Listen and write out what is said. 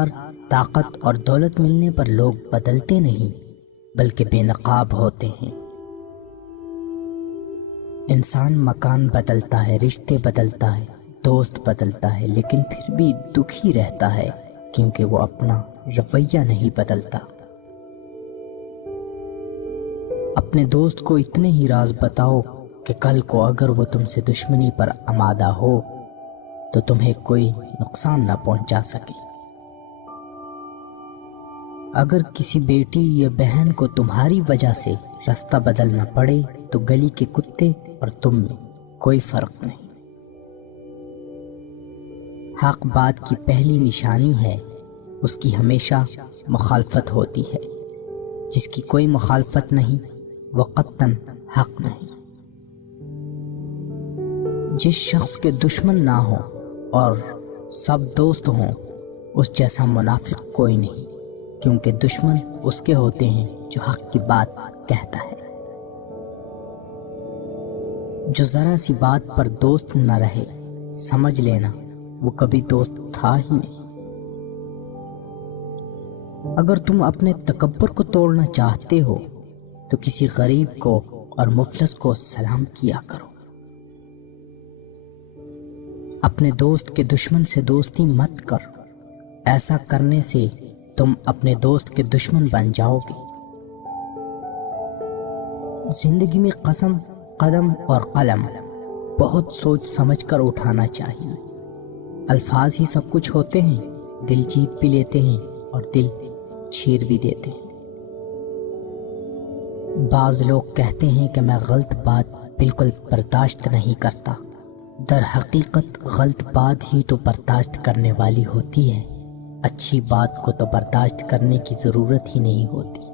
اقتدار، طاقت اور دولت ملنے پر لوگ بدلتے نہیں بلکہ بے نقاب ہوتے ہیں۔ انسان مکان بدلتا ہے، رشتے بدلتا ہے، دوست بدلتا ہے، لیکن پھر بھی دکھی رہتا ہے کیونکہ وہ اپنا رویہ نہیں بدلتا۔ اپنے دوست کو اتنے ہی راز بتاؤ کہ کل کو اگر وہ تم سے دشمنی پر آمادہ ہو تو تمہیں کوئی نقصان نہ پہنچا سکے۔ اگر کسی بیٹی یا بہن کو تمہاری وجہ سے راستہ بدلنا پڑے تو گلی کے کتے اور تم میں کوئی فرق نہیں۔ حق بات کی پہلی نشانی ہے، اس کی ہمیشہ مخالفت ہوتی ہے۔ جس کی کوئی مخالفت نہیں وہ قطعاً حق نہیں۔ جس شخص کے دشمن نہ ہو اور سب دوست ہوں اس جیسا منافق کوئی نہیں، کیونکہ دشمن اس کے ہوتے ہیں جو حق کی بات کہتا ہے۔ جو ذرا سی بات پر دوست نہ رہے سمجھ لینا وہ کبھی دوست تھا ہی نہیں۔ اگر تم اپنے تکبر کو توڑنا چاہتے ہو تو کسی غریب کو اور مفلس کو سلام کیا کرو۔ اپنے دوست کے دشمن سے دوستی مت کر، ایسا کرنے سے تم اپنے دوست کے دشمن بن جاؤ گے۔ زندگی میں قسم، قدم اور قلم بہت سوچ سمجھ کر اٹھانا چاہیے۔ الفاظ ہی سب کچھ ہوتے ہیں، دل جیت بھی لیتے ہیں اور دل چھیر بھی دیتے ہیں۔ بعض لوگ کہتے ہیں کہ میں غلط بات بالکل برداشت نہیں کرتا، در حقیقت غلط بات ہی تو برداشت کرنے والی ہوتی ہے، اچھی بات کو تو برداشت کرنے کی ضرورت ہی نہیں ہوتی۔